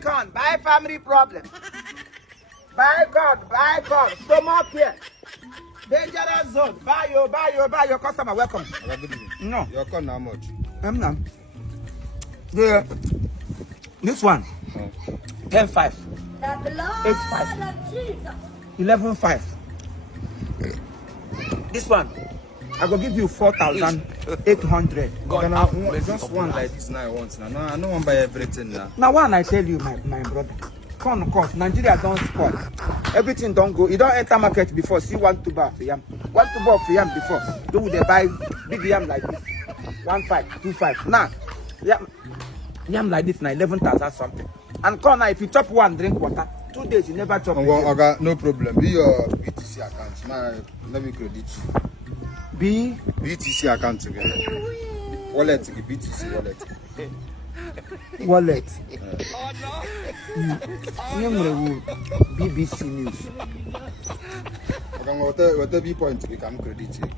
corn, buy family problem. Buy corn, stomach here. Dangerous zone. Buy your customer. Welcome. No. Your corn how much? Not. Yeah. This one. 10.5. 8.5. 11.5. This one. I will give you 4,800. Just one like this now I want now. No, I don't want to buy everything now. Now one I tell you, my brother. Corn cost. Nigeria don't spoil. Everything don't go. You don't enter market before. See one tuber for yam. One tuber for yam before. Do they buy big yam like this? 1.5, 2.5. Now, yam like this now 11,000 something. And corn now, if you chop one, drink water. 2 days you never chop. Okay, no problem. Be your BTC account. Now let me credit you. BTC account again. Wallet, BTC wallet. Wallet. BBC News. Okay, what B point we can credit you.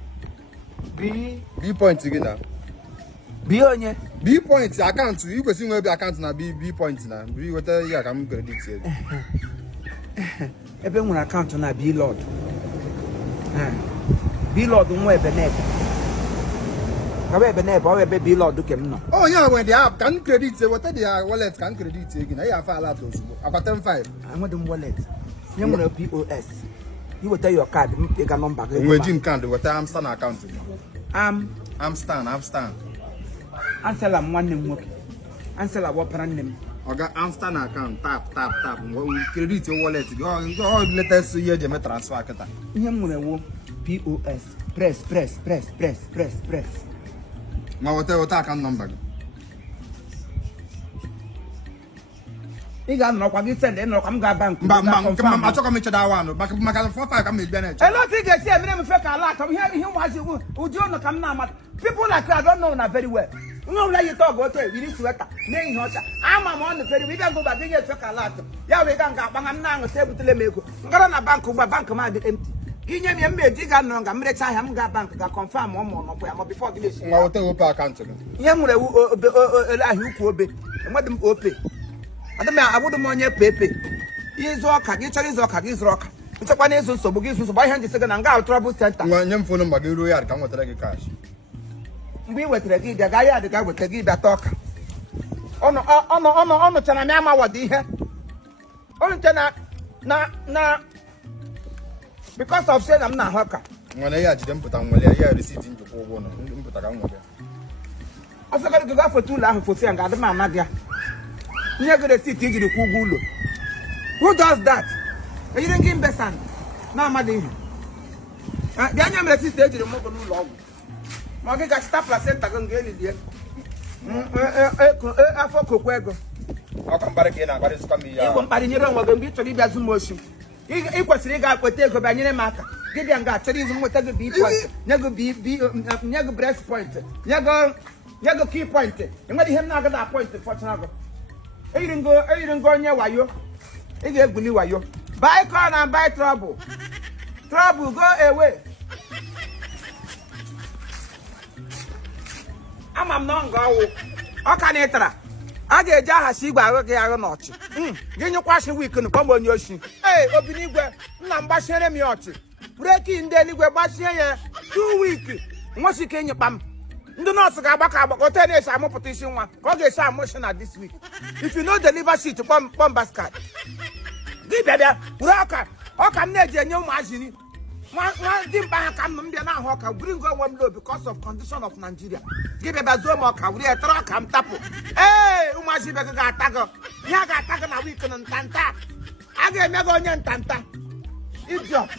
B point again now. B point account. You go see where the account na B point na. B what you can credit you. Ebe mun account na B Lord. B Lord nwe Benet. Be Lord do no. Oh yeah, when the app can credit what the wallet can credit again. I have a lot of about 10.5. I'm with them wallet. You know POS. You will tell your card, take a number. We Jim can't what I'm stand account. I'm stand. Answer am one name work. Answer what brand name. Okay, I'm stand account. Tap. Credit your wallet. Go let us see here the transfer. You POS. Press. Now what account number? You got no one send no come go bank. Come I talk me that one. Back 4-5 come be. I don't think I see me fake a lot. Come here him was you don't come now. People like I don't know very well. You know like you talk about it. You need sweater. Name hot. I'm on the ferry. We can go back and get fake a lot. Yeah, we can go back and now say to the make. Got on a bank man empty. Give me a magic and I'm going to have a bank that confirm one more before this. I'll tell you account. Yamu who be and what them open. I wouldn't want your paper. He's rock, he's rock. It's a one is so begins to buy 100 seconds and go trouble center. One phone number, you are come with a cash. We were to give the guy with the give that talk. On the Chanama, what the heck? On na. Because of saying I'm not hawker. When I had them put on a receipt in your one, put around there. I forgot to go for 2 laughs for saying, God, my Maggi. You're going to see the Kugulu. Who does that? You didn't give him the son. Now, Maddy. Daniel resist the mobile log. Maggie got stop placenta and get it yet. I forgot. I'll come back again. But it's coming. You won't buy the new one, going to be as motion. It was legal for take over any matter. Gideon got tourism with the B point, Nago breast point, Nago key point, and what him not that point for Chinago. I didn't go near Wayo. I gave Bunny Wayo. Buy corn and buy trouble. Trouble, go away. I'm not go. Okaneta. I get Jahasiba, I don't know. Get your question week and come on your shin. Hey, Obinigwe, Nambashan Mioti. Breaking daily web 2 weeks. Once you can your bum. Do not say back about 10 years. I'm a petition one. Go get some motion at this week. If you know the liver sheet to bomb basket. Give that Rocker. Okan Nadia, no margin. One thing back and now Hawker bring go one low because of condition of Nigeria. Give a bazomoka, we are truck and tapo. Hey, Umashi got tago. Yaga taken a week and tanta. I get Megonian tanta. Idiot.